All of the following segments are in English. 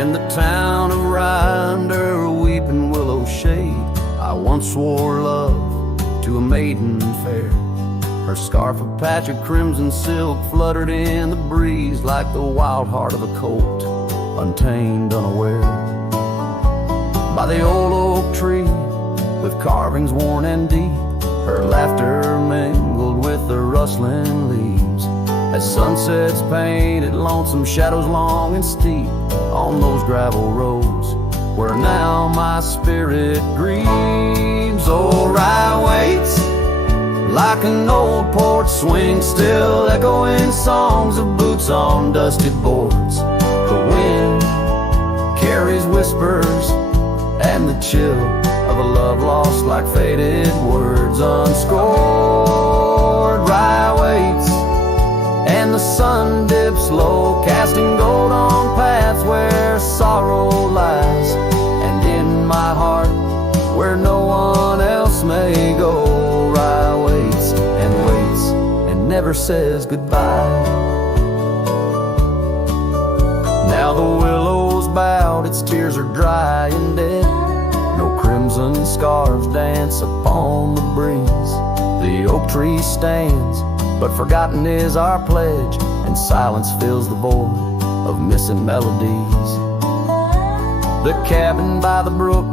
In the town of Rye, under a weeping willow shade, I once swore love to a maiden fair. Her scarf of patch of crimson silk fluttered in the breeze like the wild heart of a colt, untamed, unaware. By the old oak tree, with carvings worn and deep, her laughter mingled with the rustling leaves, as sunsets painted lonesome shadows long and steep on those gravel roads where now my spirit grieves. Oh, Rye waits like an old porch swing, still echoing songs of boots on dusty boards. The wind carries whispers and the chill of a love lost like faded words unscored. Rye waits and the sun dips low, casting gold on paths where sorrow lies, and in my heart where no one else may go. Rye waits and never says goodbye. Now the willow's bowed, its tears are dry and dead. No crimson scarves dance upon the breeze. The oak tree stands, but forgotten is our pledge, and silence fills the void of missing melodies. The cabin by the brook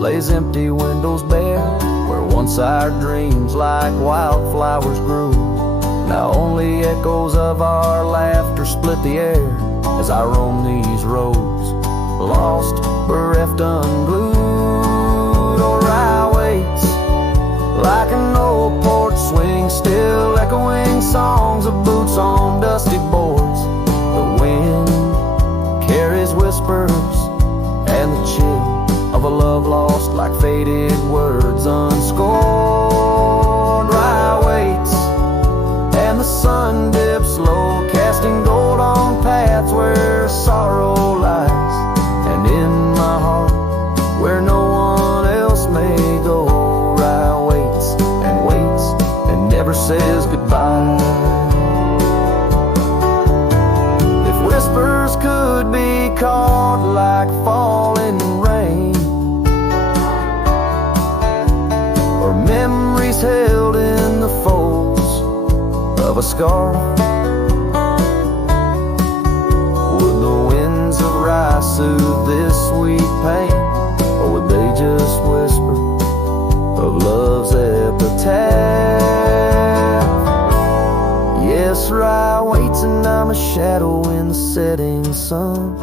lays empty, windows bare, where once our dreams like wildflowers grew. Now only echoes of our laughter split the air as I roam these roads, lost, bereft, unglued. Oh, Rye waits like an old porch swing, still echoing songs of boots on dusty boards. The wind carries whispers and the chill of a love lost like faded words unscored. Rye waits and the sun dips low, casting gold on paths where sorrow lies, and in my heart where no one else may go. Rye waits and never says goodbye. If whispers could be caught like falling rain, or memories held in the folds of a scarf, would the winds of Rye soothe this sweet pain, or would they just whisper of love's epitaph? Yes, Rye waits and I'm a shadow in the setting sun,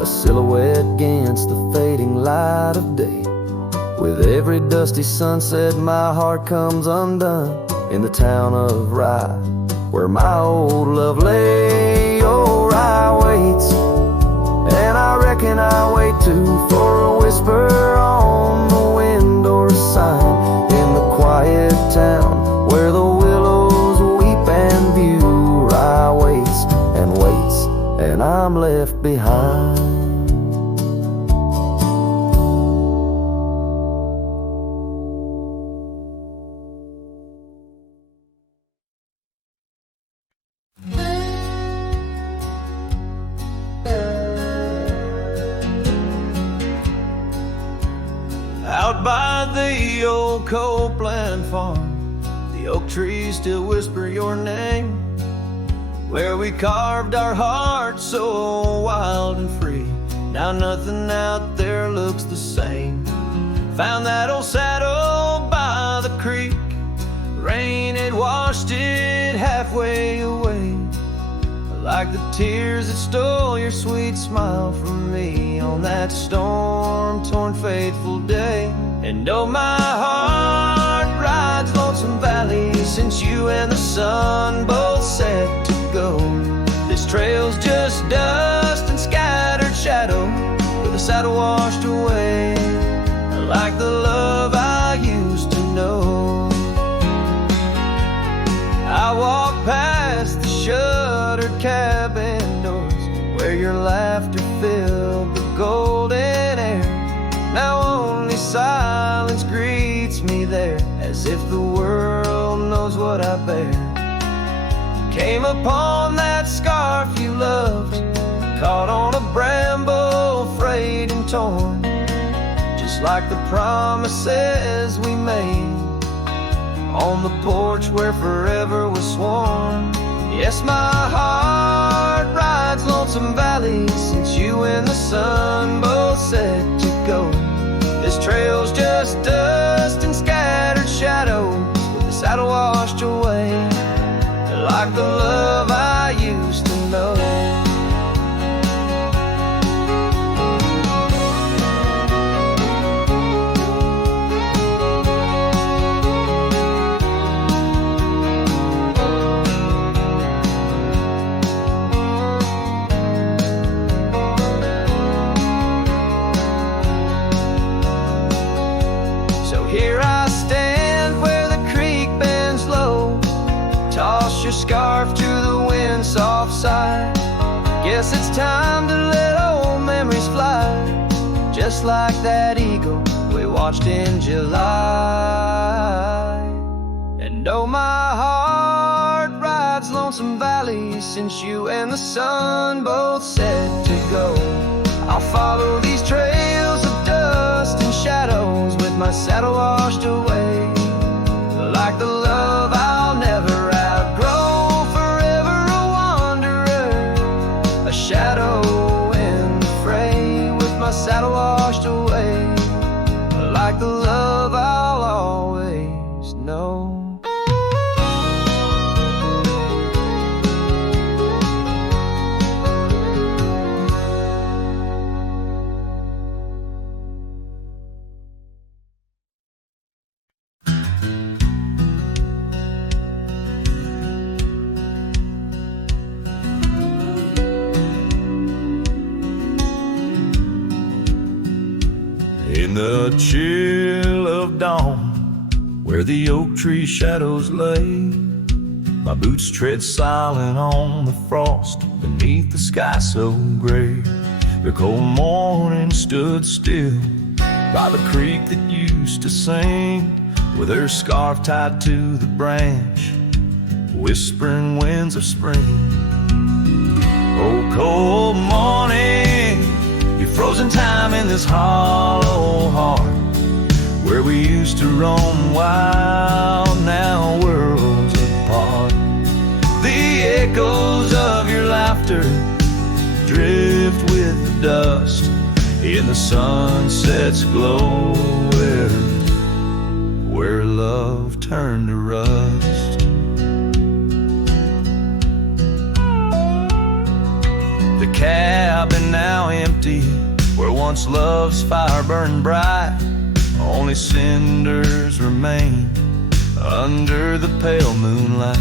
a silhouette against the fading light of day. With every dusty sunset my heart comes undone in the town of Rye, where my old love lay. Oh, Rye waits, and I reckon I wait too, for a whisper on the window or sign in the quiet town where the willows weep and view. Rye waits, and I'm left behind. Out by the old Copeland farm, the oak trees still whisper your name, where we carved our hearts so wild and free. Now nothing out there looks the same. Found that old saddle by the creek, rain had washed it halfway away, like the tears that stole your sweet smile from me on that storm-torn fateful day. And oh, my heart rides Lonesome Valley since you and the sun both set to go. This trail's just dust and scattered shadow, with the saddle washed away, like the love I used to know. I walk past the shuttered cabin doors, where your laughter filled the golden air. Now only silence greets me there, as if the world knows what I bear. Came upon that scarf you loved, caught on a bramble torn, just like the promises we made on the porch where forever was sworn. Yes, my heart rides lonesome valleys since you and the sun both said to go. This trail's just dust and scattered shadows, with the saddle washed away, like the love I used to know. Here I stand where the creek bends low, toss your scarf to the wind's soft side. Guess it's time to let old memories fly, just like that eagle we watched in July. And oh, my heart rides lonesome valleys since you and the sun both said to go. I'll follow these trails of dust and shadows with my saddle washed away, like the love I'll never outgrow. Forever a wanderer, a shadow in the fray, with my saddle washed away, like the love I'll always know. In the chill of dawn, where the oak tree shadows lay, my boots tread silent on the frost beneath the sky so gray. The cold morning stood still by the creek that used to sing, with her scarf tied to the branch, whispering winds of spring. Oh, cold morning, you frozen time in this hollow heart, where we used to roam wild, now worlds apart. The echoes of your laughter drift with the dust in the sunset's glow, where love turned to rust. The cabin now empty, where once love's fire burned bright, only cinders remain under the pale moonlight.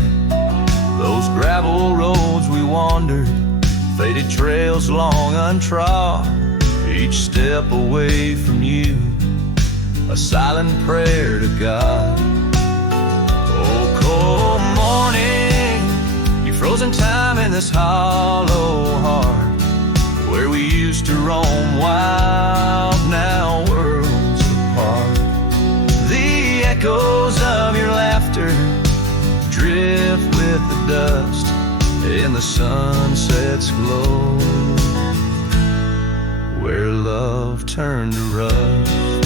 Those gravel roads we wandered, faded trails long untrod, each step away from you, a silent prayer to God. Oh, cold morning, you frozen time in this hollow heart, where we used to roam wild, now worlds apart. The echoes of your laughter drift with the dust in the sunset's glow, where love turned to rust.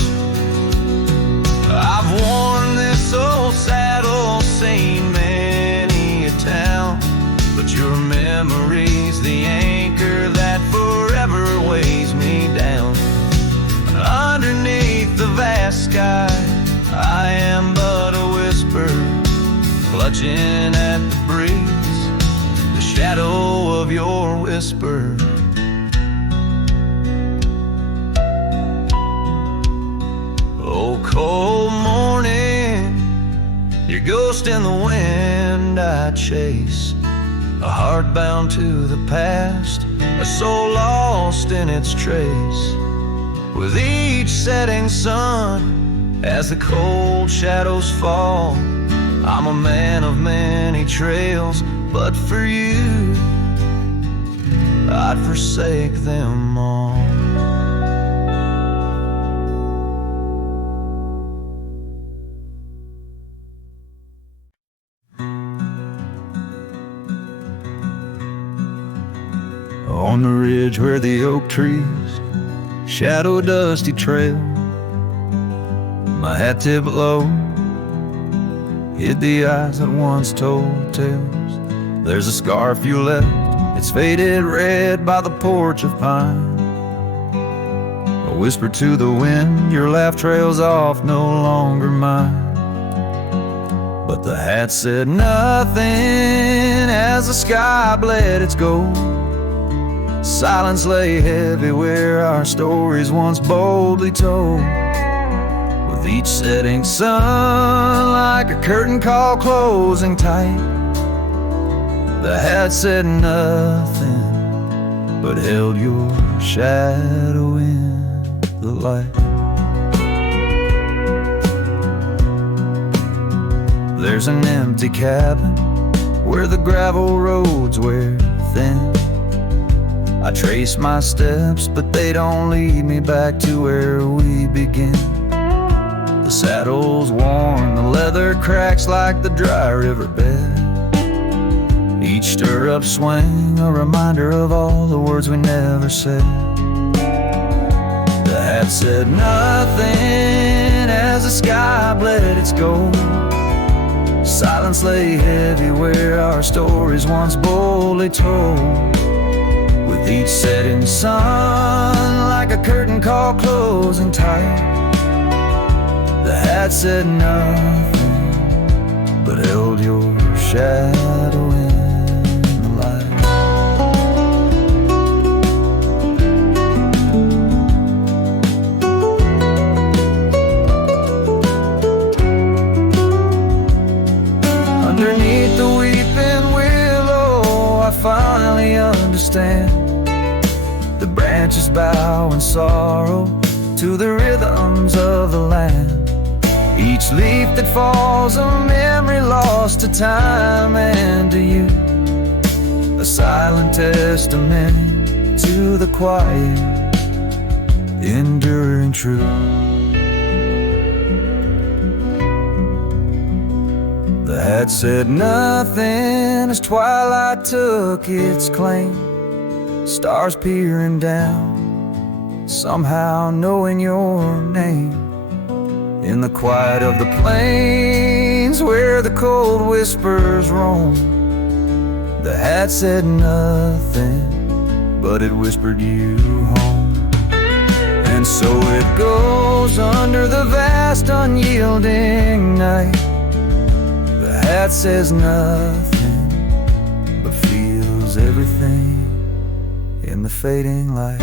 I've worn this old saddle, seen many a town, but your memory's the anchor that forever weighs me down. Underneath the vast sky, I am but a whisper, clutching at the breeze, the shadow of your whisper. Oh, cold morning, your ghost in the wind I chase, a heart bound to the past, a soul lost in its trace. With each setting sun, as the cold shadows fall, I'm a man of many trails, but for you, I'd forsake them all. On the ridge where the oak trees shadow dusty trail. My hat tipped low hid the eyes that once told tales. There's a scarf you left, it's faded red by the porch of pine. I whisper to the wind, your laugh trails off, no longer mine. But the hat said nothing as the sky bled its gold. Silence lay heavy where our stories once boldly told. With each setting sun like a curtain call closing tight, the hat said nothing but held your shadow in the light. There's an empty cabin where the gravel roads wear thin. I trace my steps, but they don't lead me back to where we begin. The saddle's worn, the leather cracks like the dry riverbed. Each stirrup swing, a reminder of all the words we never said. The hat said nothing as the sky bled its gold. Silence lay heavy where our stories once boldly told. With each setting sun like a curtain call closing tight, the hat said nothing but held your shadow in the light. Underneath the weeping willow, I finally understand. The branches bow in sorrow to the rhythms of the land. Each leaf that falls, a memory lost to time and to you, a silent testament to the quiet, enduring truth. The hat said nothing as twilight took its claim. Stars peering down, somehow knowing your name. In the quiet of the plains where the cold whispers roam, the hat said nothing, but it whispered you home. And so it goes under the vast unyielding night. The hat says nothing, but feels everything in the fading light.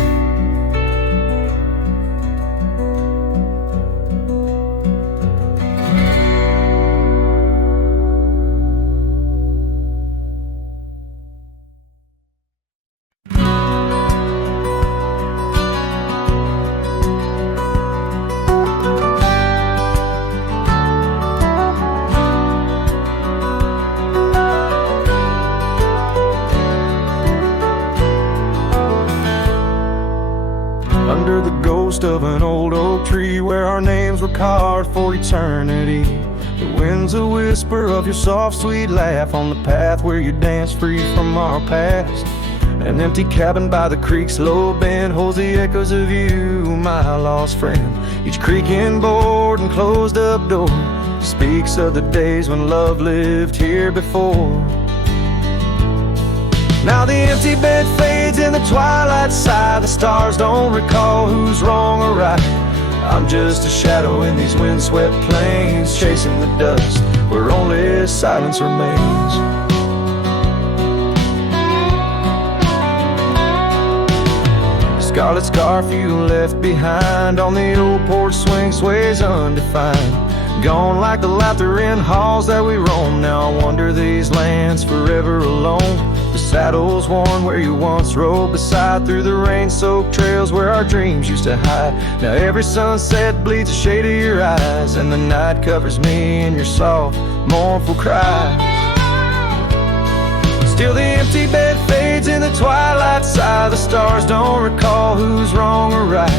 Under the ghost of an old oak tree where our names were carved for eternity, the wind's a whisper of your soft sweet laugh on the path where you dance free from our past. An empty cabin by the creek's low bend holds the echoes of you, my lost friend. Each creaking board and closed up door speaks of the days when love lived here before. Now the empty bed fades in the twilight sigh. The stars don't recall who's wrong or right. I'm just a shadow in these windswept plains, chasing the dust where only silence remains. Scarlet scarf you left behind on the old porch swing sways undefined. Gone like the laughter in halls that we roam. Now I wander these lands forever alone. The saddle's worn where you once rode beside, through the rain-soaked trails where our dreams used to hide. Now every sunset bleeds a shade of your eyes, and the night covers me in your soft, mournful cries. Still the empty bed fades in the twilight sigh. The stars don't recall who's wrong or right.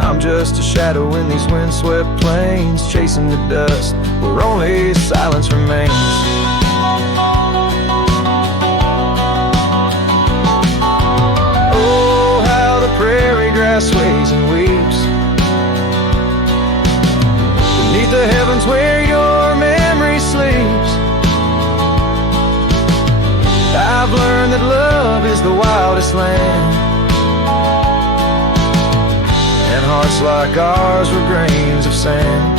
I'm just a shadow in these windswept plains, chasing the dust where only silence remains. Oh, how the prairie grass sways and we was the wildest land, and hearts like ours were grains of sand.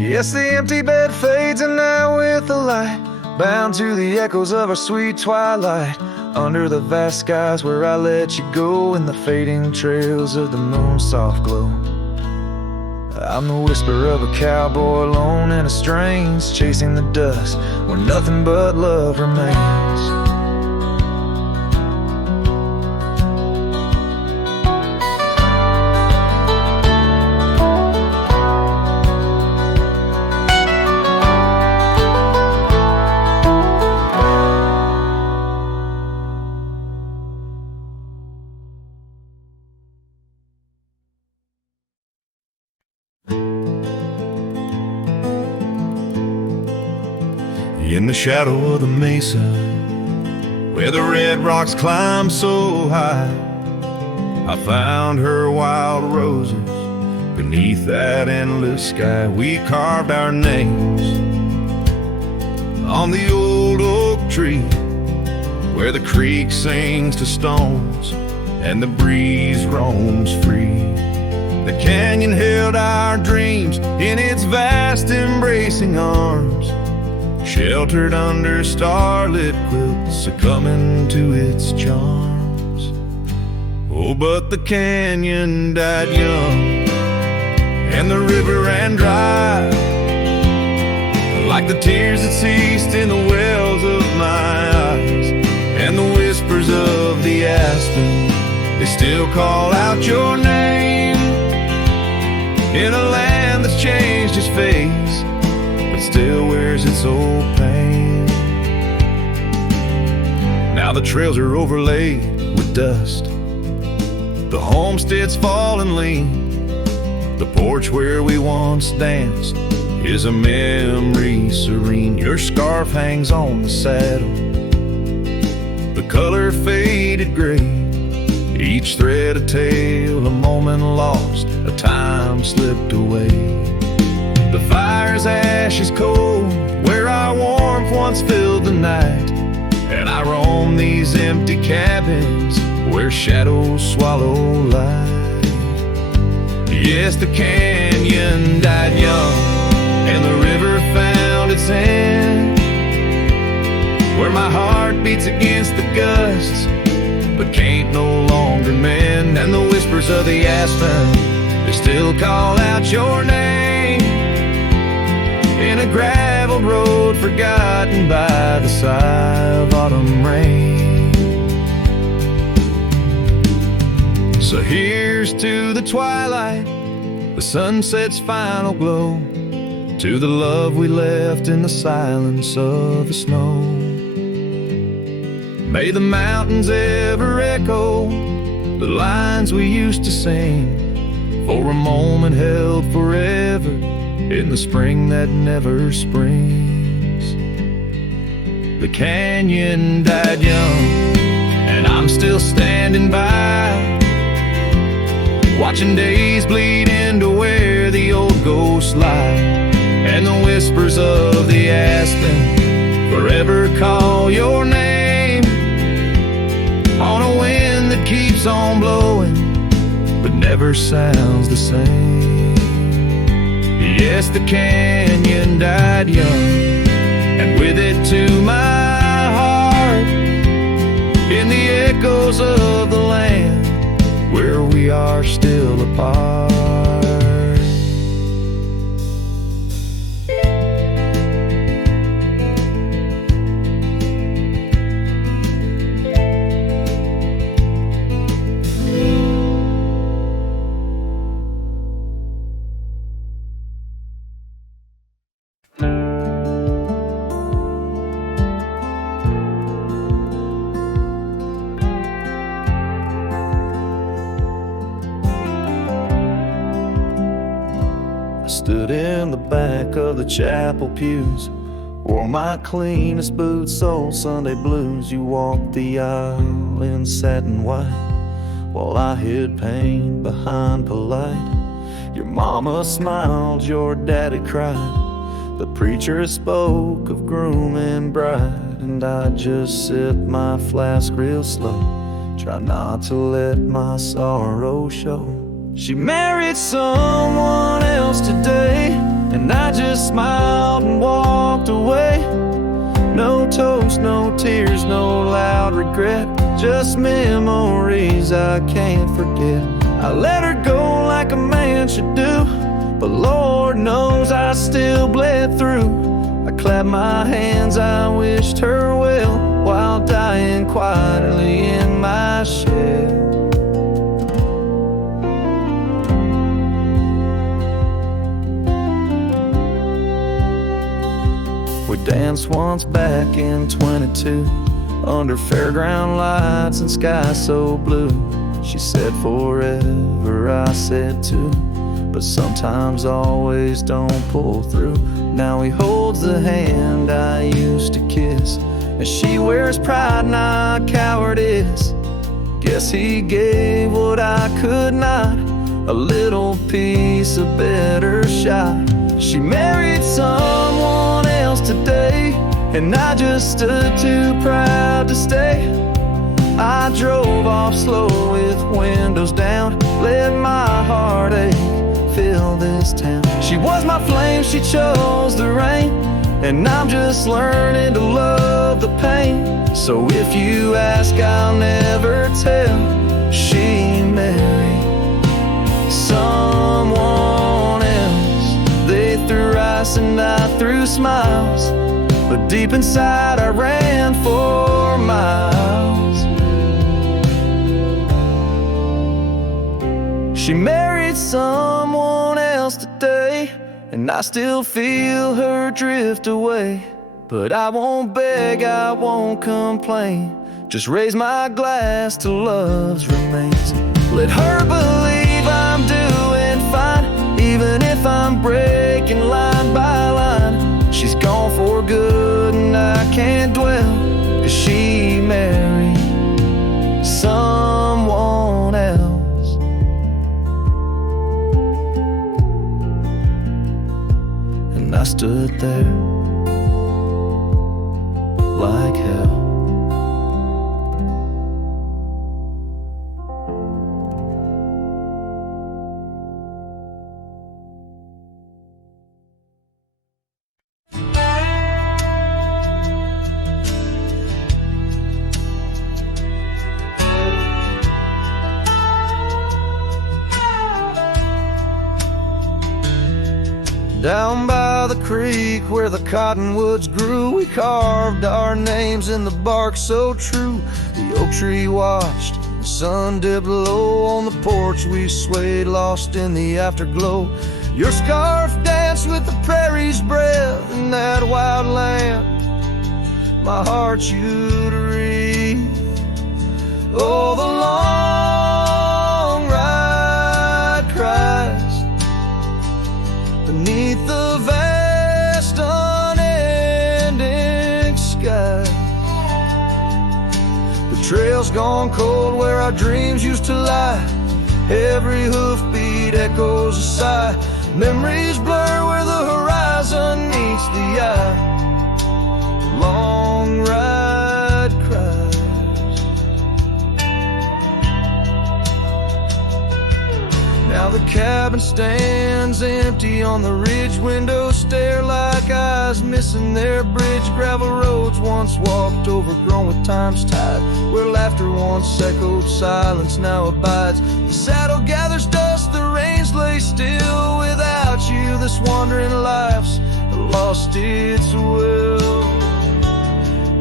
Yes, the empty bed fades, and now with the light, bound to the echoes of our sweet twilight, under the vast skies where I let you go, in the fading trails of the moon's soft glow. I'm the whisper of a cowboy alone in a strange, chasing the dust where nothing but love remains. In the shadow of the mesa, where the red rocks climb so high, I found her wild roses. Beneath that endless sky, we carved our names on the old oak tree, where the creek sings to stones and the breeze roams free. The canyon held our dreams in its vast embracing arms, sheltered under starlit quilts, succumbing to its charms. Oh, but the canyon died young, and the river ran dry, like the tears that ceased in the wells of my eyes. And the whispers of the aspen, they still call out your name, in a land that's changed its face, but still wears its old pain. Now the trails are overlaid with dust, the homestead's fallen lean, the porch where we once danced is a memory serene. Your scarf hangs on the saddle, the color faded gray, each thread a tale, a moment lost, a time slipped away. The fire's ashes cold, where our warmth once filled the night, and I roam these empty cabins where shadows swallow light. Yes, the canyon died young, and the river found its end, where my heart beats against the gusts, but can't no longer mend. And the whispers of the aspen, they still call out your name, in a gravel road forgotten by the sigh of autumn rain. So here's to the twilight, the sunset's final glow, to the love we left in the silence of the snow. May the mountains ever echo the lines we used to sing, for a moment held forever in the spring that never springs. The canyon died young, and I'm still standing by, watching days bleed into where the old ghosts lie. And the whispers of the aspen forever call your name, on a wind that keeps on blowing but never sounds the same. Yes, the canyon died young, and with it to my heart, in the echoes of the land where we are still apart. Stood in the back of the chapel pews, wore my cleanest boots, old Sunday blues. You walked the aisle in satin white, while I hid pain behind polite. Your mama smiled, your daddy cried. The preacher spoke of groom and bride, and I just sipped my flask real slow, try not to let my sorrow show. She married someone else today, and I just smiled and walked away. No toast, no tears, no loud regret, just memories I can't forget. I let her go like a man should do, but Lord knows I still bled through. I clapped my hands, I wished her well, while dying quietly in my shed. We danced once back in 22, under fairground lights and sky so blue. She said forever, I said too, but sometimes always don't pull through. Now he holds the hand I used to kiss, and she wears pride, not cowardice. Guess he gave what I could not, a little piece, a better shot. She married someone else today, and I just stood too proud to stay. I drove off slow with windows down, let my heartache fill this town. She was my flame, she chose the rain, and I'm just learning to love the pain. So if you ask, I'll never tell. She married someone else. They threw rice and I threw smiles, but deep inside I ran for miles. She married someone else today, and I still feel her drift away. But I won't beg, I won't complain, just raise my glass to love's remains. Let her believe I'm doing fine, even if I'm breaking line by line. She's gone for good and I can't dwell, 'cause she married someone else. And I stood there like hell. Down by the creek where the cottonwoods grew, we carved our names in the bark so true. The oak tree watched, the sun dipped low on the porch. We swayed, lost in the afterglow. Your scarf danced with the prairie's breath in that wild land. My heart you'd read. Oh, the long ride cries beneath the vast unending sky. The trail's gone cold where our dreams used to lie. Every hoofbeat echoes a sigh. Memories blur where the horizon meets the eye. The long ride cries. Now the cabin stands empty on the ridge. Windows stare like eyes missing their bridge. Gravel roads once walked, overgrown with time's tide. Where laughter once echoed, silence now abides. The saddle gathers dust, the reins lay still. Without you, this wandering life's lost its will.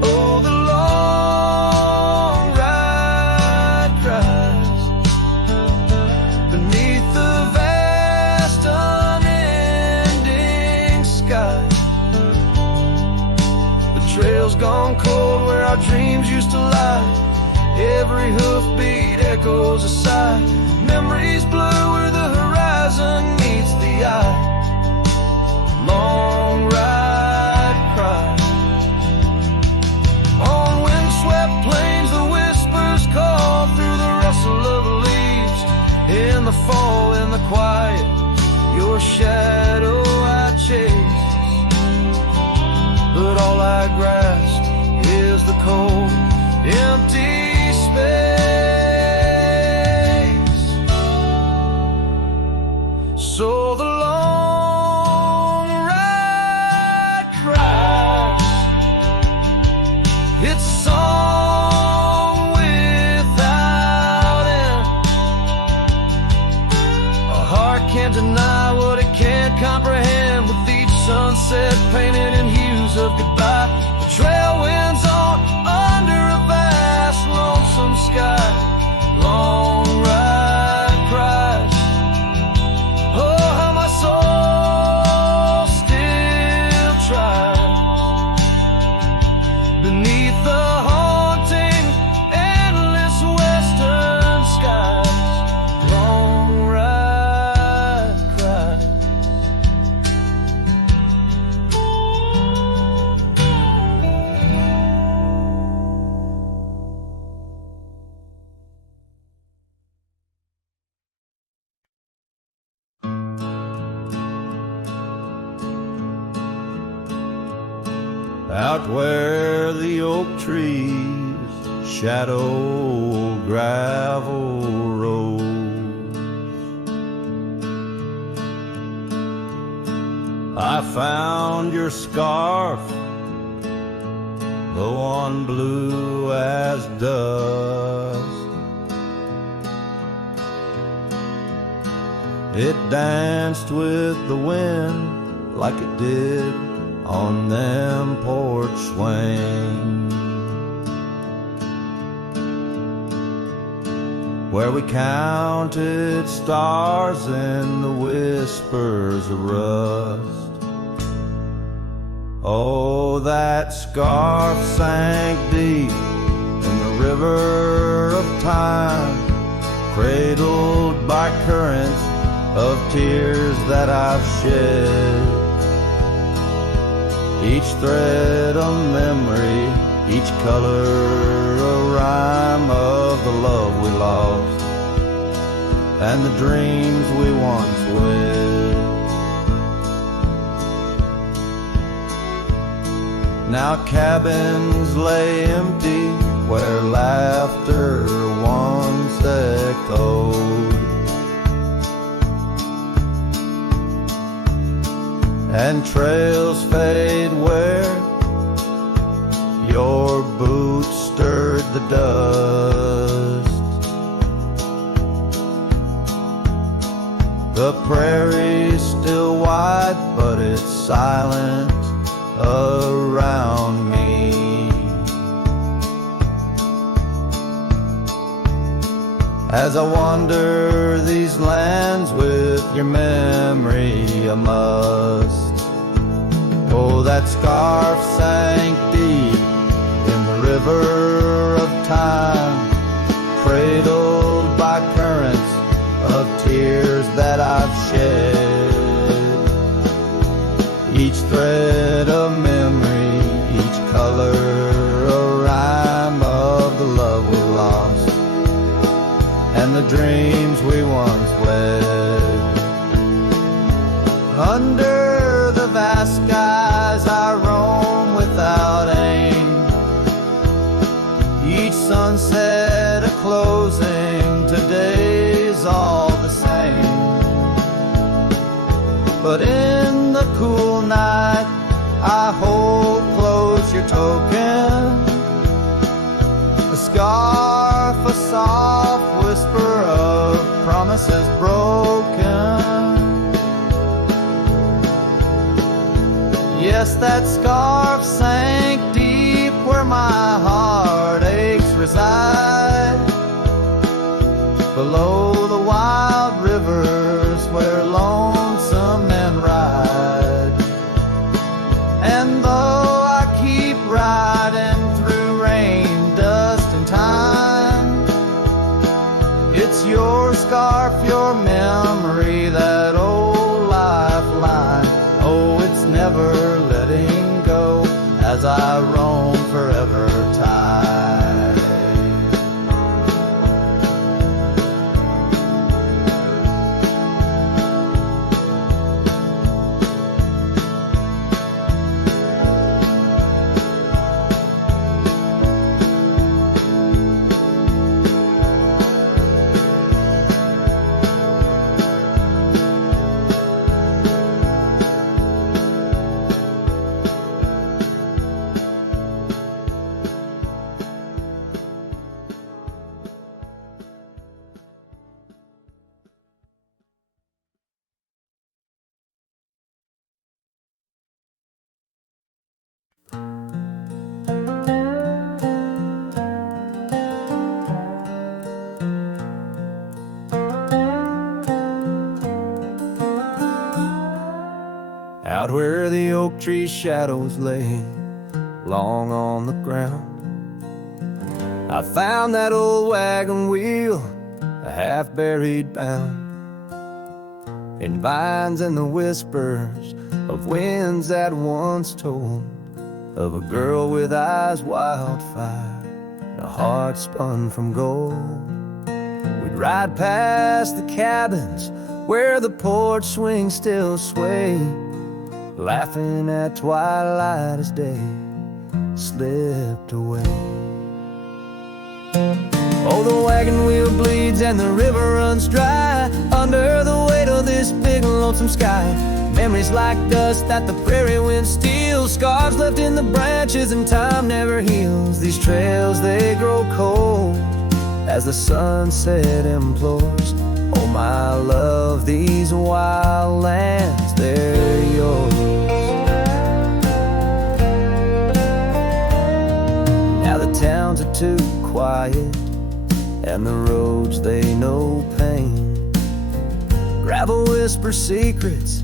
Oh, the long ride cries beneath the vast unending sky. The trail's gone cold where our dreams used to lie. Every hoofbeat echoes a sigh. Memories blur where the horizon meets the eye. shadow I chase, but all I grasp is the cold, empty space. So the long ride cries, it's a song without end. A heart can't deny what it can't comprehend, with each sunset painted in hues of goodbye. The trail winds on under a vast lonesome sky. Long ride cries, oh how my soul still tries beneath the haunting endless western skies. Long ride cries. Out where the oak trees shadow gravel roads, I found your scarf, the one blue as dust. It danced with the wind like it did on them porch swings, where we counted stars in the whispers of rust. Oh, that scarf sank deep in the river of time, cradled by currents of tears that I've shed. Each thread a memory, each color a rhyme of the love we lost and the dreams we once wed. Now cabins lay empty where laughter once echoed, and trails fade where your boots stirred the dust. The prairie's still wide, but it's silent around me. As I wander these lands with your memory, I must. Oh, that scarf sank deep in the river of time, cradled by currents of tears that I've shed. Each thread a memory, each color a rhyme of the love we lost and the dreams we once wed. Under the vast skies I roam without aim, each sunset a closing, today's all the same. But in the cool night I hold close your token, a scarf, a soft whisper of promises broken. Yes, that scarf sank deep where my heartaches reside, below the wild rivers where lonesome men ride. And though I keep riding through rain, dust and time, it's your scarf, your memory, that old lifeline. Oh, it's never letting go as I roam forever tide. out where the oak tree shadows lay long on the ground. I found that old wagon wheel, a half-buried bound in vines and the whispers of winds that once told of a girl with eyes wildfire and a heart spun from gold. We'd ride past the cabins where the porch swings still sway, laughing at twilight as day slipped away. Oh, the wagon wheel bleeds and the river runs dry under the weight of this big lonesome sky. Memories like dust that the prairie wind steals, scars left in the branches and time never heals. These trails, they grow cold as the sunset implores. Oh, my love, these wild lands, they're yours. Now the towns are too quiet and the roads, they know pain. Gravel whispers secrets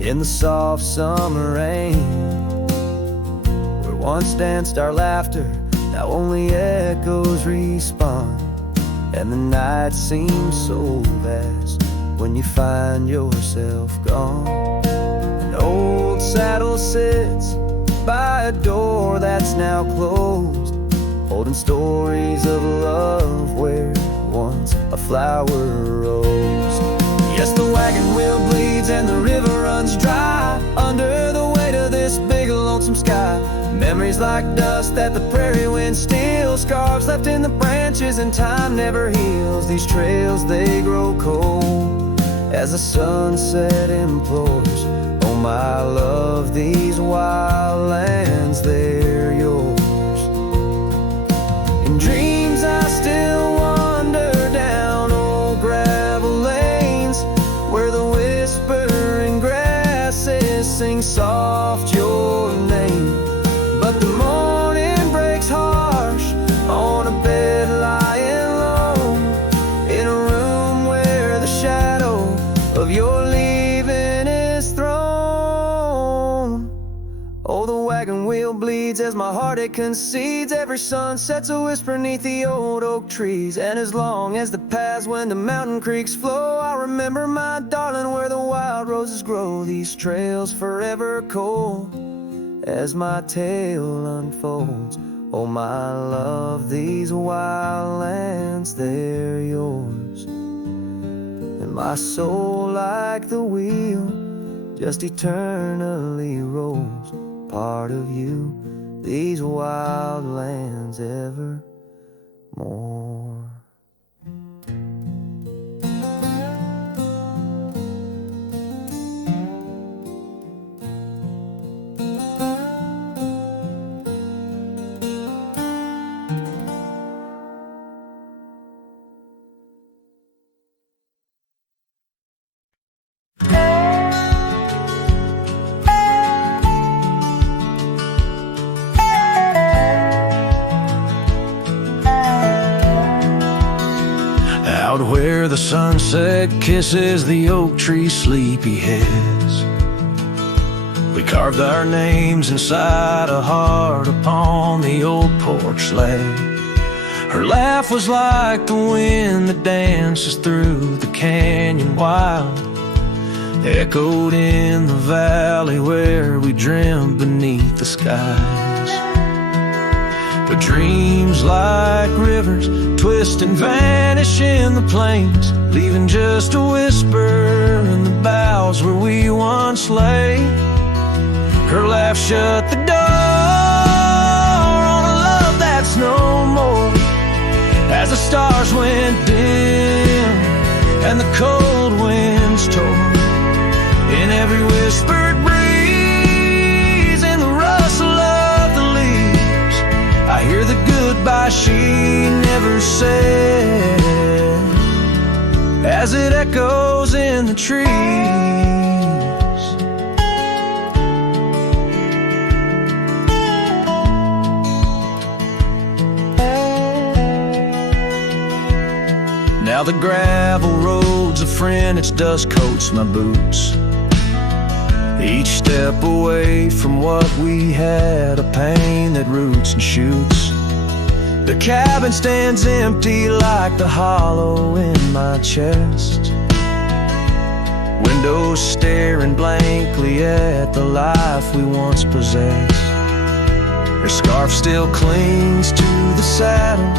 in the soft summer rain. Where once danced our laughter, now only echoes respond. And the night seems so vast when you find yourself gone. An old saddle sits by a door that's now closed, holding stories of love where once a flower rose. Yes, the wagon wheel bleeds and the river runs dry under the weight of this big lonesome sky. Memories like dust that the prairie wind steals, scars left in the branches and time never heals. These trails, they grow cold as the sunset implores. Oh, my love, these wild lands, they're yours. In dreams I still wander down old gravel lanes where the whispering grasses sing soft your name. But the morning breaks harsh on a bed lying low in a room where the shadow of your leaving is thrown. Oh, the wagon wheel bleeds as my heart it concedes. Every sunset's a whisper neath the old oak trees. And as long as the paths when the mountain creeks flow, I'll remember my darling where the wild roses grow. These trails forever cold as my tale unfolds. Oh, my love, these wild lands, they're yours. And my soul like the wheel just eternally rolls, part of you, these wild lands evermore. Out where the sunset kisses the oak tree sleepy heads, we carved our names inside a heart upon the old porch slab. Her laugh was like the wind that dances through the canyon wild, echoed in the valley where we dreamed beneath the skies. But dreams like rivers twist and vanish in the plains, leaving just a whisper in the boughs where we once lay. Her laugh shut the door on a love that's no more, as the stars went dim and the cold winds tore. In every whispered breeze, in the rustle of the leaves, I hear the goodbye she never said, as it echoes in the trees. Now the gravel road's a friend, its dust coats my boots. Each step away from what we had, a pain that roots and shoots. The cabin stands empty like the hollow in my chest. Windows staring blankly at the life we once possessed. Her scarf still clings to the saddle,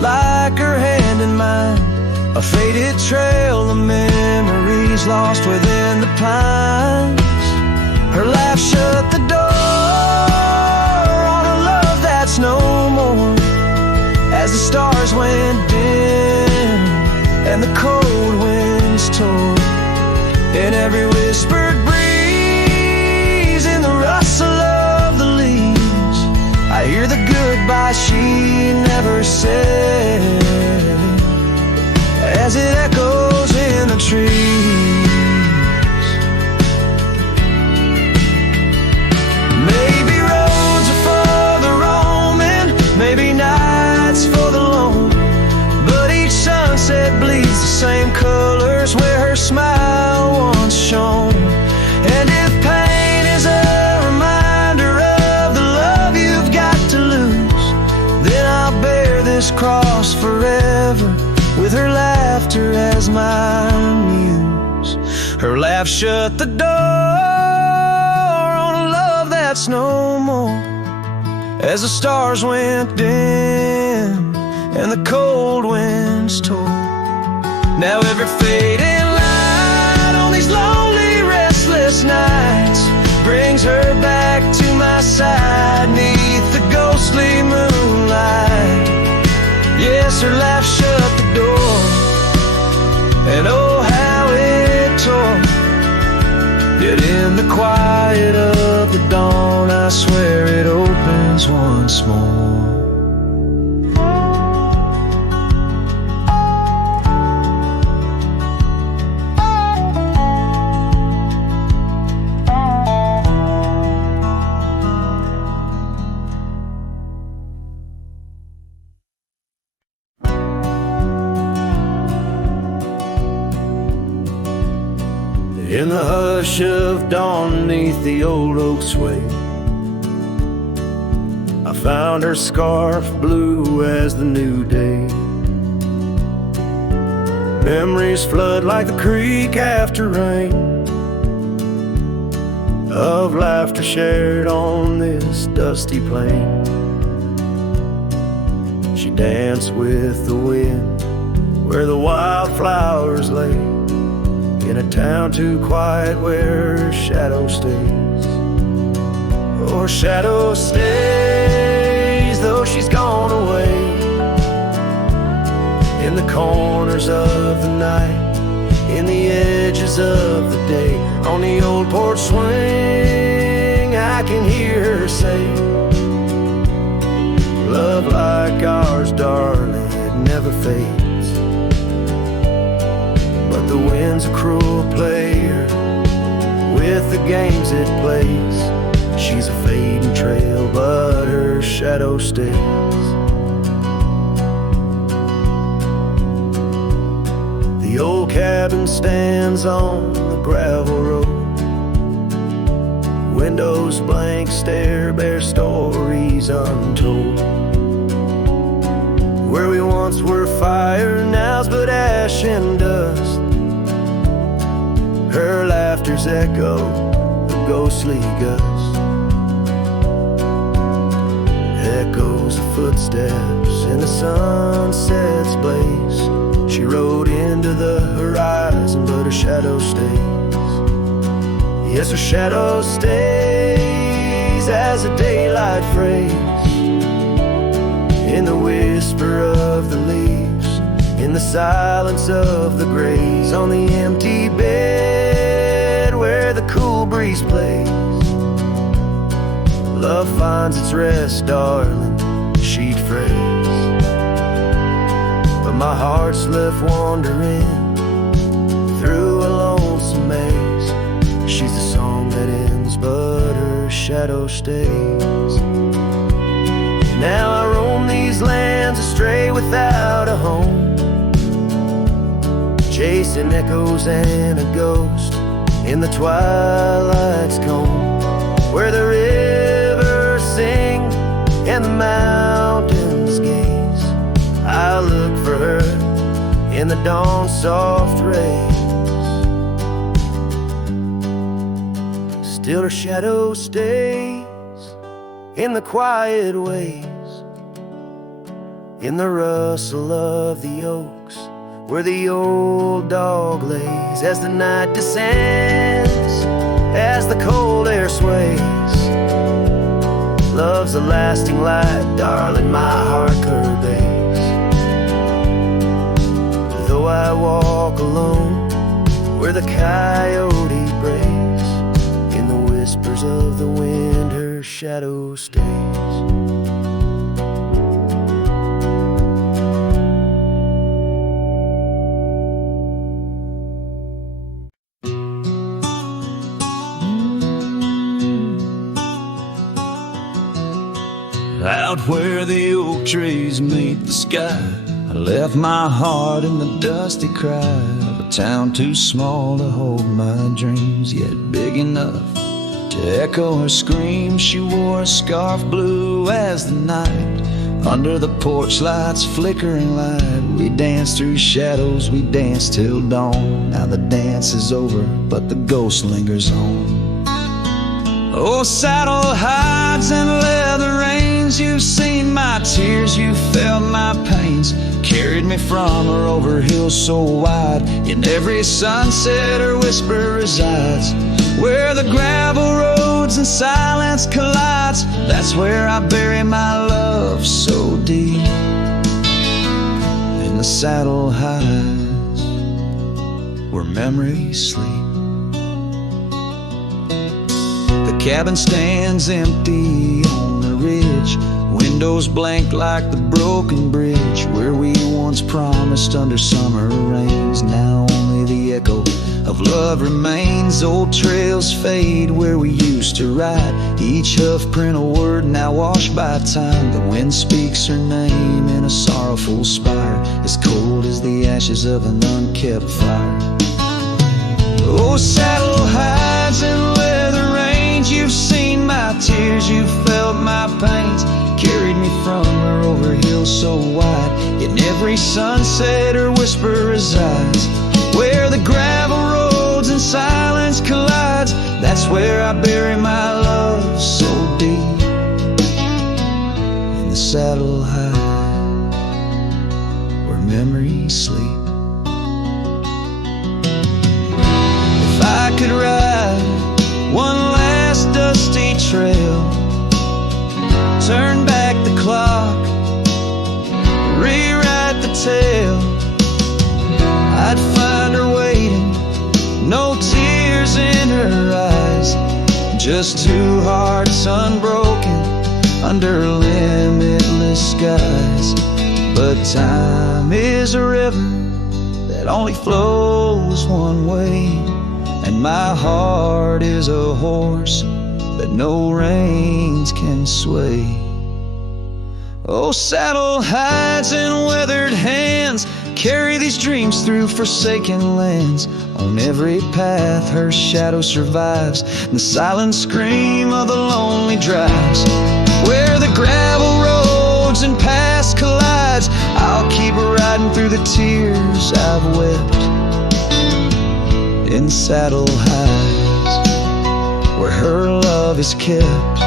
like her hand in mine. A faded trail of memories lost within the pines. Her laugh shut the door on a love that's no more. As the stars went dim and the cold winds tore, in every whispered breeze, in the rustle of the leaves, I hear the goodbye she never said, as it echoes in the trees. Maybe roads are for the roaming, maybe nights for the lone, but each sunset bleeds the same colors where her smile once shone. And if pain is a reminder of the love you've got to lose, then I'll bear this cross forever, with her laughter as my muse. Her laugh shut the door on a love that's no more. As the stars went dim and the cold winds tore, now every fading light on these lonely, restless nights brings her back to my side, 'neath the ghostly moonlight. Yes, her laugh shut the door, and oh how it tore. Yet in the quiet of the dawn, I swear it opens once more. In the hush of dawn, neath the old oak sway, I found her scarf blue as the new day. Memories flood like the creek after rain, of laughter shared on this dusty plain. She danced with the wind where the wildflowers lay, in a town too quiet where her shadow stays. Oh, her shadow stays, though she's gone away. In the corners of the night, in the edges of the day, on the old porch swing, I can hear her say, love like ours, darling, it never fades. But the wind's a cruel player with the games it plays. She's a fading trail, but her shadow stays. The old cabin stands on the gravel road. Windows blank stare, bear stories untold. Where we once were fire, now's but ash and dust. Her laughter's echo, a ghostly gust. Echoes of footsteps in the sunset's blaze. She rode into the horizon, but her shadow stays. Yes, her shadow stays as a daylight phrase, in the whisper of the leaves, in the silence of the graves, on the empty bed where the cool breeze plays. Love finds its rest, darling, she'd phrase. But my heart's left wandering through a lonesome maze. She's the song that ends, but her shadow stays. Now I roam these lands astray without a home, chasing echoes and a ghost in the twilight's comb, where the rivers sing and the mountains gaze. I look for her in the dawn's soft rays. Still her shadow stays in the quiet ways, in the rustle of the oaks, where the old dog lays. As the night descends, as the cold air sways, love's a lasting light, darling, my heart curveys. Though I walk alone, where the coyote brays, in the whispers of the wind, her shadow stays. Out where the oak trees meet the sky, I left my heart in the dusty cry of a town too small to hold my dreams, yet big enough to echo her scream. She wore a scarf blue as the night, under the porch light's flickering light. We danced through shadows, we danced till dawn. Now the dance is over, but the ghost lingers on. Oh, saddle hides and leather reins, you've seen my tears, you felt my pains. Carried me from her over hills so wide, in every sunset her whisper resides. Where the gravel roads and silence collides, that's where I bury my love so deep. In the saddle hides, where memories sleep. The cabin stands empty on the ridge, windows blank like the broken bridge, where we once promised under summer rains. Now only the echo of love remains. Old trails fade where we used to ride, each hoof print a word now washed by time. The wind speaks her name in a sorrowful spire, as cold as the ashes of an unkept fire. Oh, saddle hides and leather reins, you've seen my tears, you've felt my pains. Carried me from her over hills so wide, in every sunset her whisper resides. Where the gravel roads and silence collides, that's where I bury my love so deep. In the saddle hides, where memories sleep. If I could ride one last dusty trail, turn back the clock, rewrite the tale, I'd find her waiting, no tears in her eyes, just two hearts unbroken under limitless skies. But time is a river that only flows one way, and my heart is a horse that no reins can sway. Oh, saddle hides and weathered hands carry these dreams through forsaken lands. On every path her shadow survives, the silent scream of the lonely drives. Where the gravel roads and past collides, I'll keep riding through the tears I've wept. In saddle hides, where her love is kept.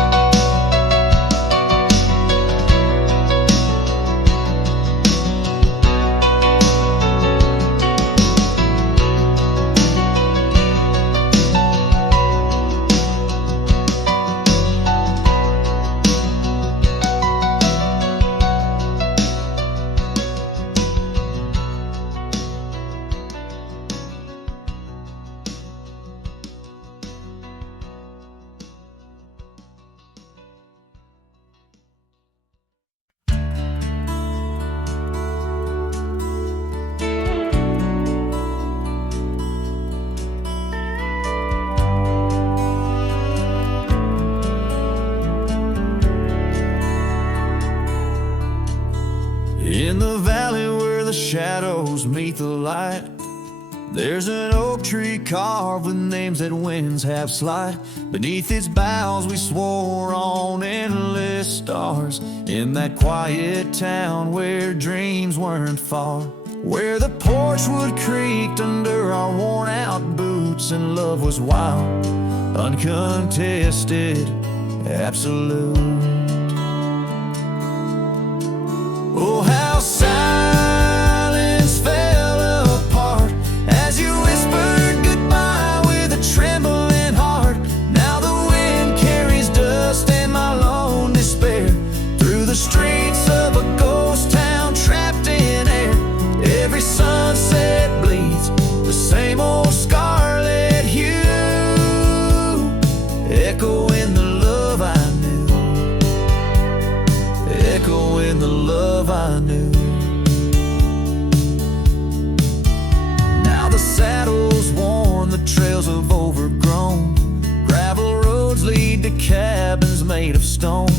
In the valley where the shadows meet the light, There's an oak tree carved with names that winds have slide. Beneath its boughs we swore on endless stars. In that quiet town where dreams weren't far, where the porch wood creaked under our worn out boots, and love was wild, uncontested, absolute. Oh, how silence fell apart as you whispered goodbye with a trembling heart. Now the wind carries dust and my lone despair through the streets of a ghost town trapped in air. Every sunset bleeds the same old scarlet hue, echoing the love I knew, echoing the love I knew. Now the saddle's worn, the trails have overgrown. Gravel roads lead to cabins made of stone.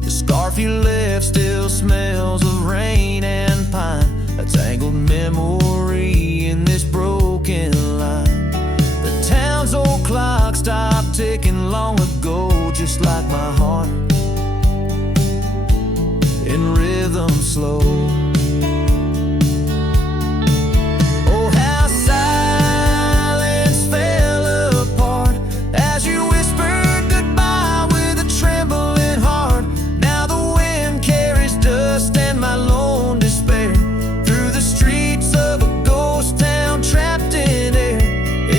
The scarf you left still smells of rain and pine, a tangled memory in this broken line. The town's old clock stopped ticking long ago, just like my heart, in rhythm slow. Oh, how silence fell apart as you whispered goodbye with a trembling heart. Now the wind carries dust and my lone despair through the streets of a ghost town trapped in air.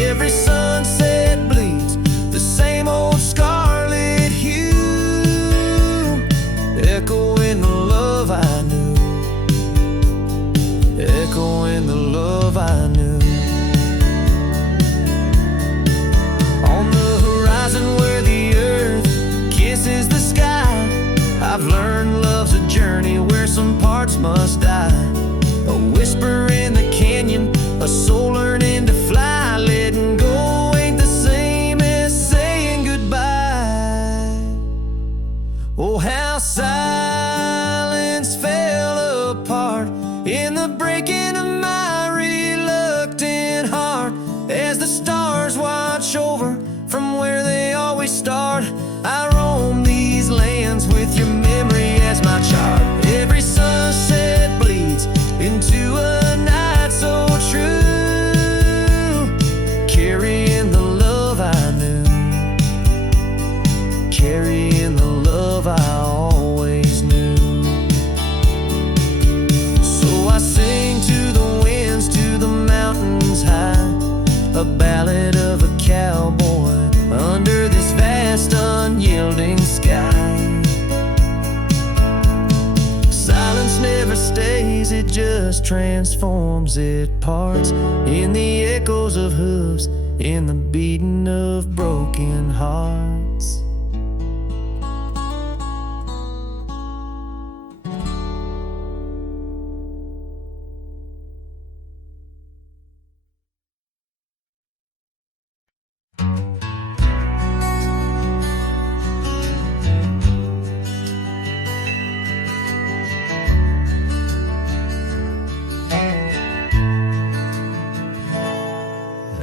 Every sunset bleeds the same old scarlet hue, echoing the love I knew, echoing the love I knew. On the horizon where the earth kisses the sky, I've learned love's a journey where some parts must die. A whisper in the canyon, a soul learning to fly. Letting go ain't the same as saying goodbye. Oh, how silence fell apart in the breaking of my reluctant heart as the stars watch over from where they always start. I roam these lands with your memory as my chart. Every sunset bleeds into a night so true, carrying the love I knew, carrying the love I always knew. So I sing to the winds, to the mountains high, a ballad of a cowboy under this vast unyielding sky. Silence never stays, it just transforms, it parts in the echoes of hooves, in the beating of broken hearts.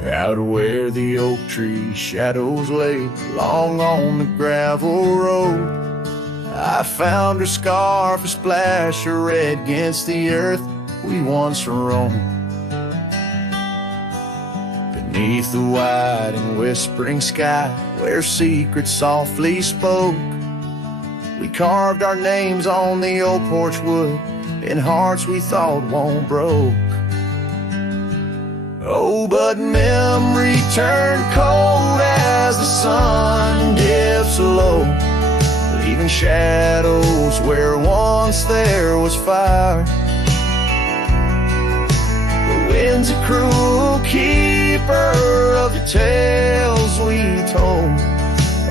Out where the oak tree shadows lay long on the gravel road, I found her scarf, a splash of red against the earth we once roamed. Beneath the wide and whispering sky, where secrets softly spoke, we carved our names on the old porch wood in hearts we thought won't broke. Oh, but memory turned cold as the sun dips low, leaving shadows where once there was fire. The wind's a cruel keeper of the tales we told,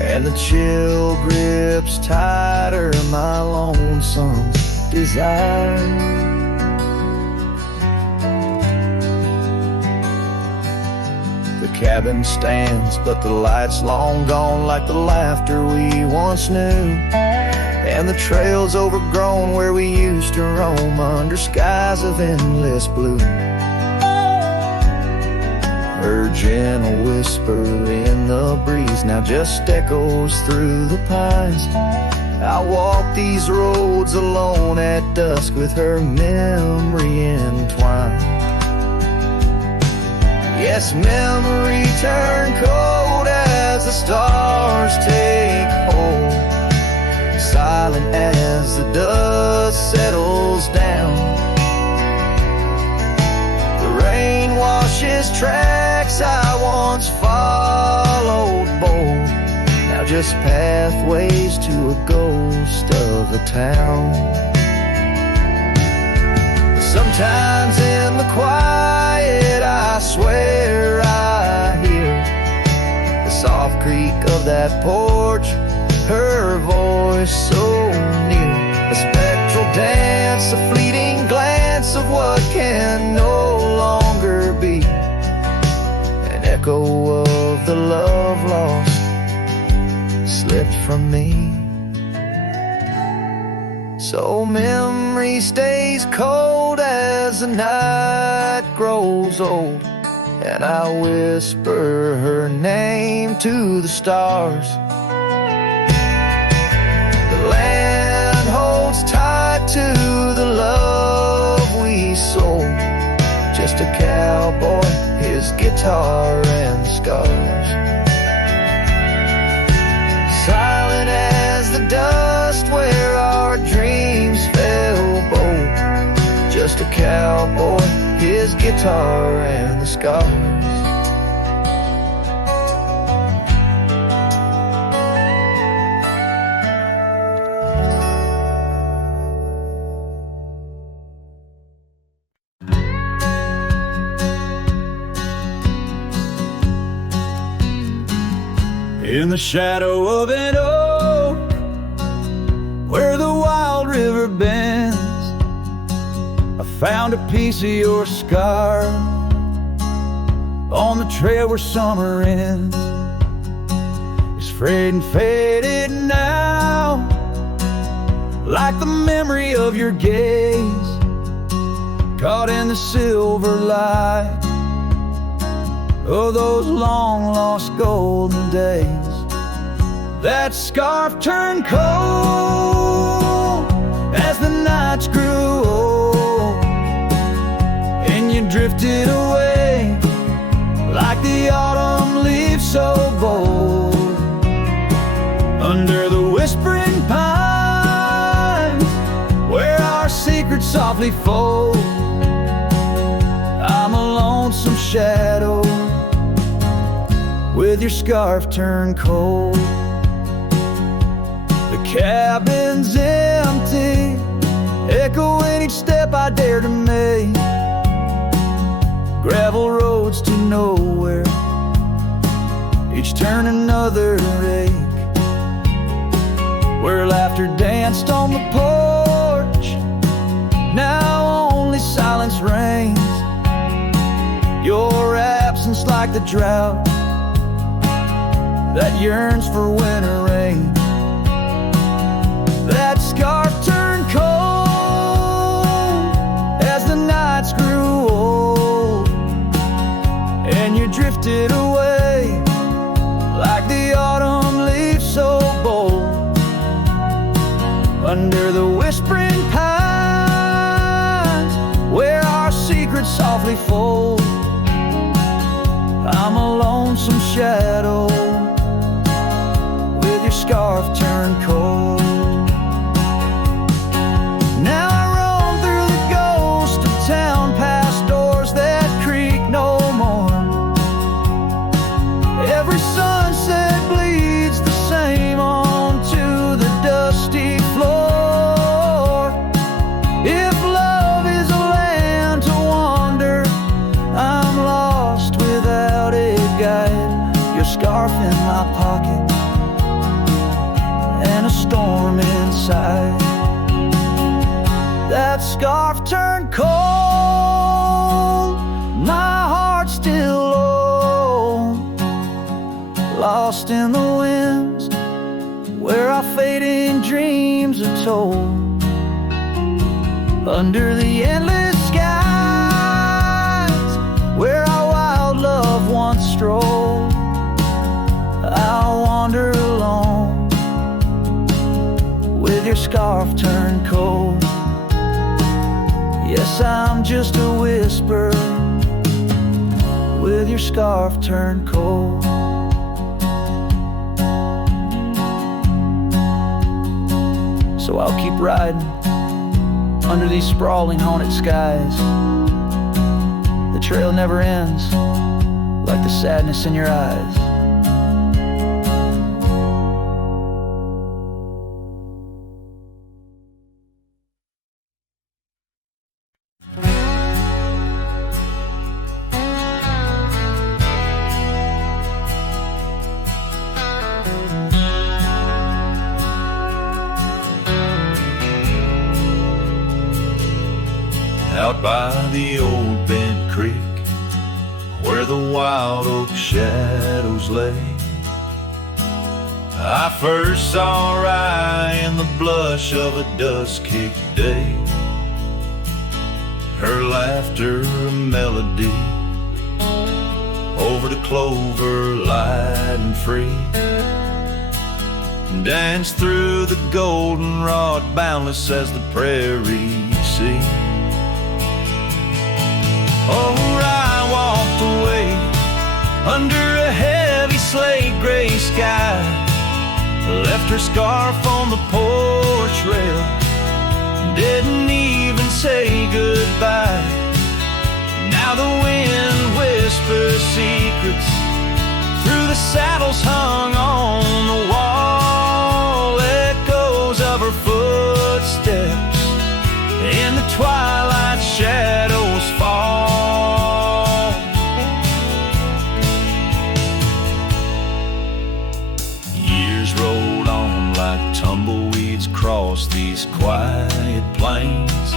and the chill grips tighter my lonesome desire. The cabin stands, but the light's long gone, like the laughter we once knew, and the trail's overgrown where we used to roam under skies of endless blue. Her gentle whisper in the breeze now just echoes through the pines. I walk these roads alone at dusk with her memory entwined. Yes, memory turn cold as the stars take hold, silent as the dust settles down. The rain washes tracks I once followed bold, now just pathways to a ghost of a town. Sometimes in the quiet I swear I hear the soft creak of that porch, her voice so near. A spectral dance, a fleeting glance of what can no longer be, an echo of the love lost slipped from me. So memory stays cold as the night grows old, and I whisper her name to the stars. The land holds tight to the love we sold, just a cowboy, his guitar and scars. Silent as the dust where our dreams fell bold, just a cowboy, his guitar and the scars. In the shadow of an oak, where the wild river bends, I found a piece of your scar on the trail where summer ends. It's frayed and faded now, like the memory of your gaze, caught in the silver light of those long lost golden days. That scarf turned cold as the nights grew old, and you drifted away like the autumn leaves so bold. Under the whispering pines where our secrets softly fold, I'm a lonesome shadow with your scarf turned cold. The cabin's empty, echoing each step I dare to make. Gravel roads to nowhere, each turn another ache. Where laughter danced on the porch, now only silence reigns. Your absence like the drought that yearns for winter rain. That scarf turned cold as the nights grew old, and you drifted away like the autumn leaves so bold. Under the whispering pines where our secrets softly fold, I'm a lonesome shadow with your scarf turned cold. Now I roam through the ghost of town, past doors that creak no more. Every sunset bleeds the same onto the dusty floor. If love is a land to wander, I'm lost without a guide. Your scarf in my pocket and a storm inside. That scarf turned cold, my heart still low, lost in the winds where our fading dreams are told. Under the endless skies where our wild love scarf turn cold. Yes, I'm just a whisper with your scarf turned cold. So I'll keep riding under these sprawling haunted skies. The trail never ends, like the sadness in your eyes. Out by the old bent creek, where the wild oak shadows lay, I first saw Rye in the blush of a dust-kicked day. Her laughter a melody over the clover, light and free, danced through the goldenrod, boundless as the prairie sea. Oh, I walked away under a heavy slate gray sky, left her scarf on the porch rail, didn't even say goodbye. Now the wind whispers secrets through the saddles hung on the wall, echoes of her footsteps in the twilight shadows fall. Years rolled on like tumbleweeds across these quiet plains.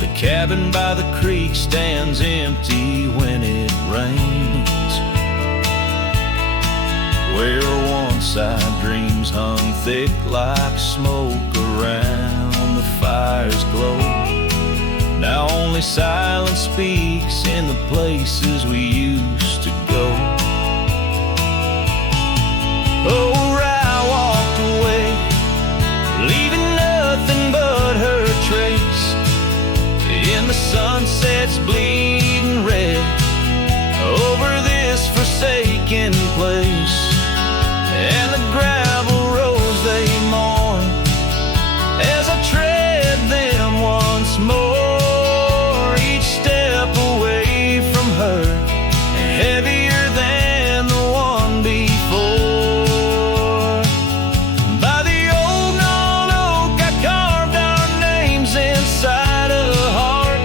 The cabin by the creek stands empty when it rains, where once our dreams hung thick like smoke around the fire's glow. Now only silence speaks in the places we used to go. Oh, I walked away, leaving nothing but her trace in the sunset's bleeding red over this forsaken place. And the gravel roads they mourn as I tread them once more, each step away from her heavier than the one before. By the old gnarled oak I carved our names inside a heart,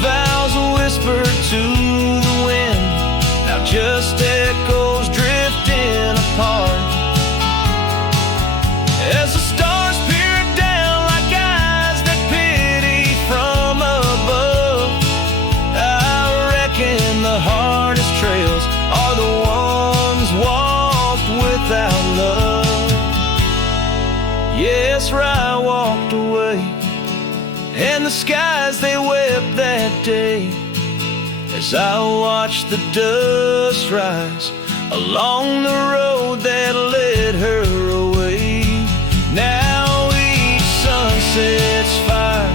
vows whispered to the wind, now just echoes drifting apart. As the stars peer down like eyes that pity from above, I reckon the hardest trails are the ones walked without love. Yes, Rye walked away, and the skies they wept that day, as I watched the dust rise along the road that led her away. Now each sunset's fire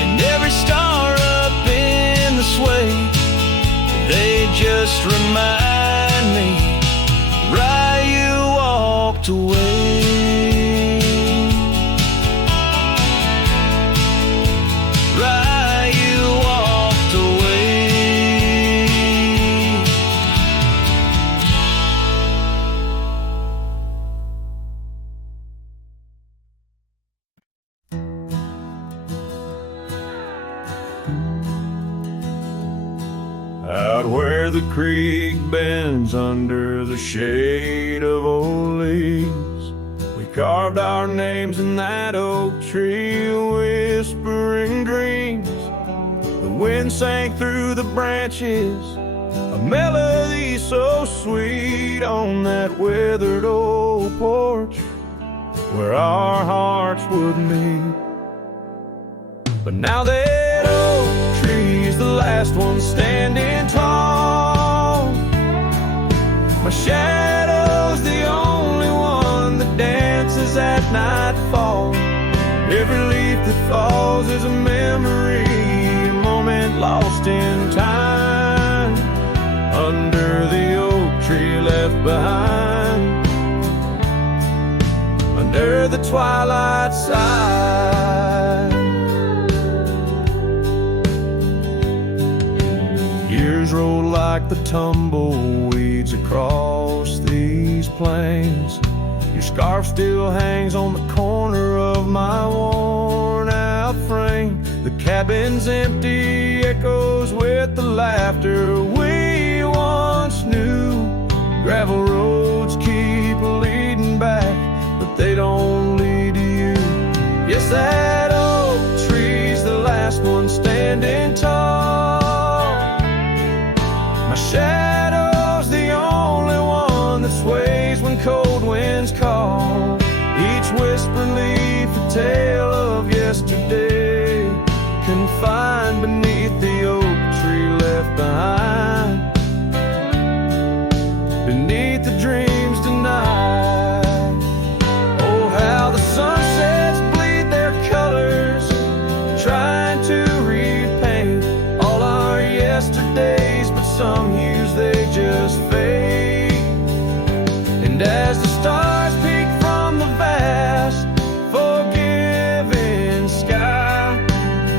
and every star up in the sway, they just remind me, Rye, you walked away. Rye, you walked away. Out where the creek bends under the shade of old leaves, we carved our names in that oak tree, whispering dreams. The wind sang through the branches, a melody so sweet on that weathered old porch where our hearts would meet. But now that oak tree's the last one standing tall, my shadow's the only one that dances is at nightfall. Every leaf that falls is a memory, a moment lost in time, under the oak tree left behind, under the twilight side. Years roll like the tumbleweeds across these plains. Your scarf still hangs on the corner of my worn-out frame. The cabin's empty, echoes with the laughter we once knew. Gravel roads keep leading back, but they don't lead to you. Yes, that oak tree's the last one standing tall. My shadow's the only one that sways when cold winds call. Each whisper leaf a tale of yesterday, confined beneath the oak tree left behind, beneath the dreams denied. Oh, how the sunsets bleed their colors, trying to repaint all our yesterdays, but some hues they just fade. And as the stars peek from the vast, forgiving sky,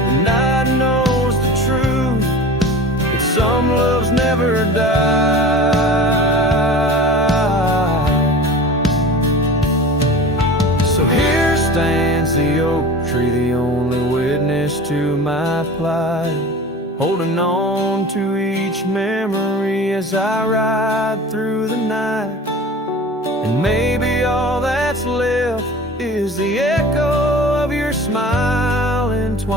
the night knows the truth, that some loves never die. So here stands the oak tree, the only witness to my plight, holding on to each memory as I ride through the night. And maybe all that's left is the echo of your smile entwined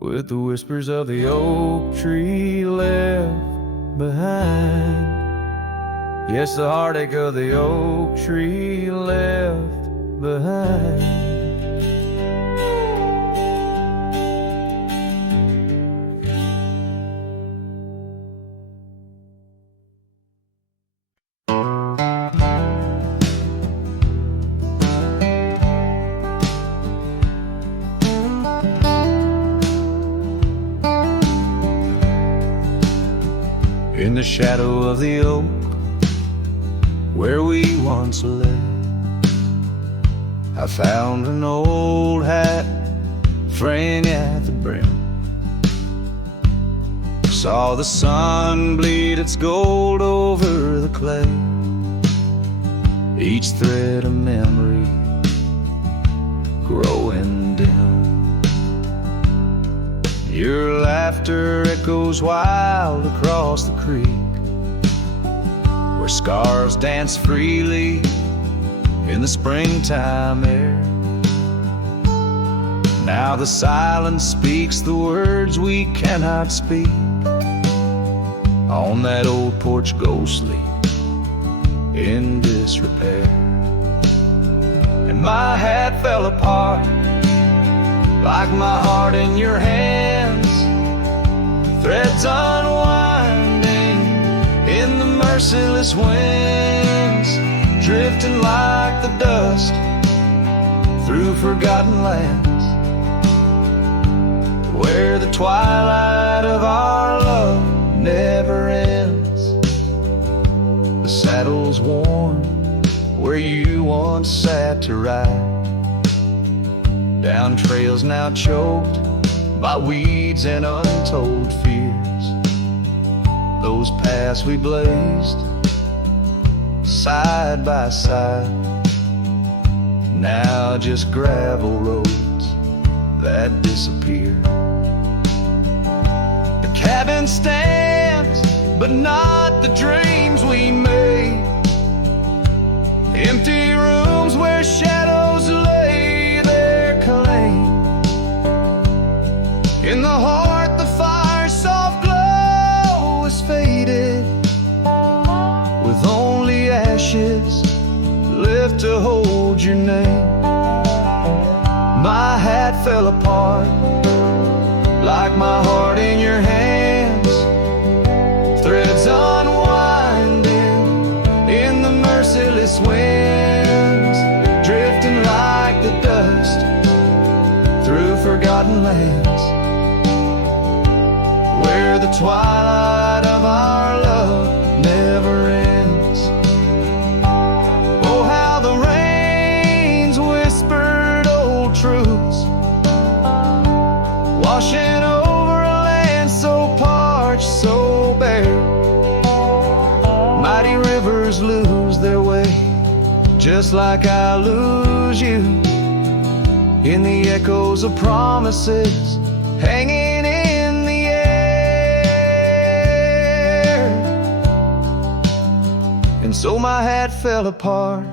with the whispers of the oak tree left behind. Yes, the heartache of the oak tree left behind. In the shadow of the oak, where we once lay, I found an old hat fraying at the brim. Saw the sun bleed its gold over the clay, each thread a memory growing dim. Your laughter echoes wild across the creek, where scars dance freely in the springtime air. Now the silence speaks the words we cannot speak. On that old porch ghostly, in disrepair. And my hat fell apart, like my heart in your hands, threads unwinding in the merciless winds, drifting like the dust through forgotten lands, where the twilight of our love never ends. The saddle's worn where you once sat to ride, down trails now choked by weeds and untold fears. Those paths we blazed side by side, now just gravel roads that disappear. The cabin stands, but not the dreams we made. Empty rooms where shadows lay their claim. In the heart, the fire's soft glow is faded, with only ashes left to hold your name. My hat fell apart, like my heart in your hands, threads unwinding lands, where the twilight of our love never ends. Oh, how the rains whispered old truths, washing over a land so parched, so bare. Mighty rivers lose their way, just like I lose you, in the echoes of promises hanging in the air. And so my hat fell apart,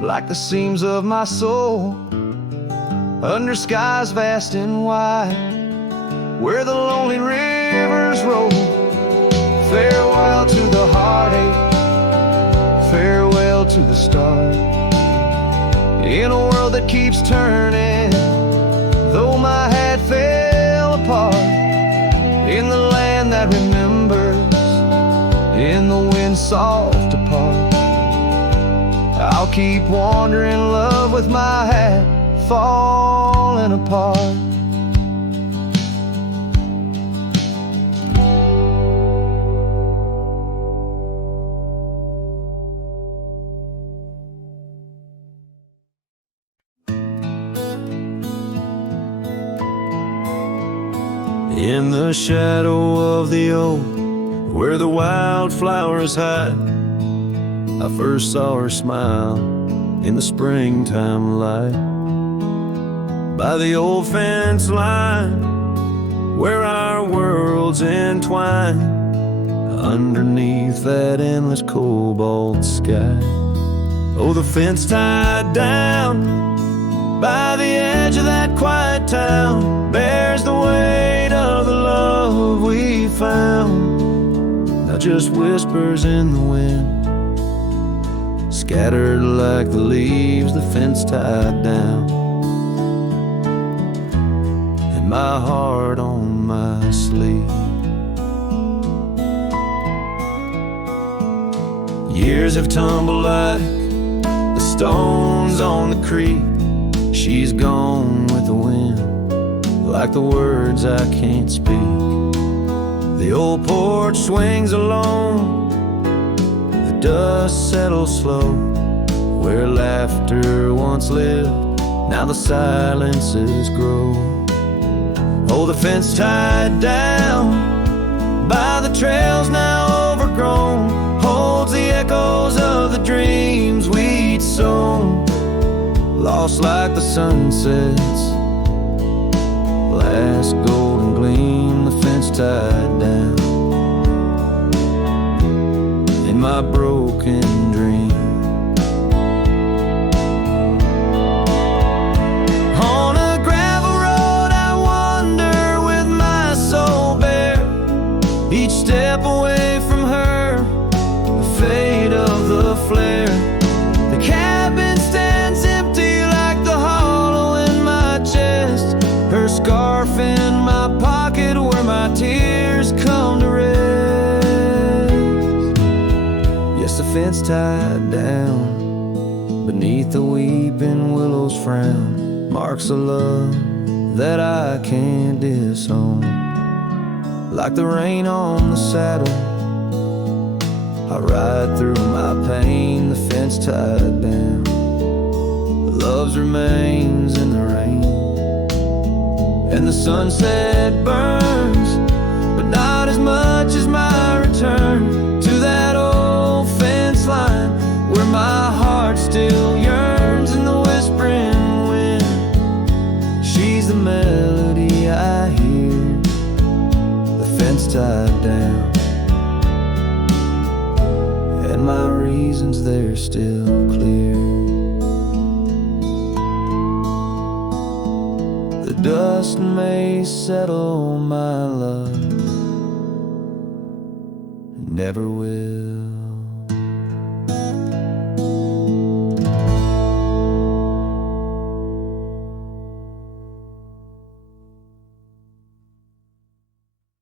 like the seams of my soul, under skies vast and wide, where the lonely rivers roll. Farewell to the heartache, farewell to the start, in a world that keeps turning, though my hat fell apart, in the land that remembers, in the wind's soft apart. I'll keep wandering, love, with my hat falling apart. In the shadow of the oak, where the wildflowers hide, I first saw her smile in the springtime light. By the old fence line, where our worlds entwine, underneath that endless cobalt sky. Oh, the fence tied down by the edge of that quiet town bears the weight of the love we found. Now just whispers in the wind, scattered like the leaves the fence tied down, and my heart on my sleeve. Years have tumbled like the stones on the creek. She's gone with the wind, like the words I can't speak. The old porch swings alone, the dust settles slow, where laughter once lived, now the silences grow. Oh, the fence tied down by the trails now overgrown holds the echoes of the dreams we'd sown, lost like the sunset's last golden gleam. The fence tied down in my broken dream. On a gravel road I wander with my soul bare, each step away from her, the fade of the flare. The cabin stands empty like the hollow in my chest, her scarf in my pocket where my tears come to rest. Yes, the fence tied down beneath the weeping willow's frown, marks of love that I can't disown. Like the rain on the saddle, I ride through my pain, the fence tied down. Love's remains in the rain, and the sunset burns, but not as much as my return to that old fence line, where my heart still yearns in the whispering wind. She's the melody I hear, the fence tied down, and my reasons they're still clear. The dust may settle, my love, never will.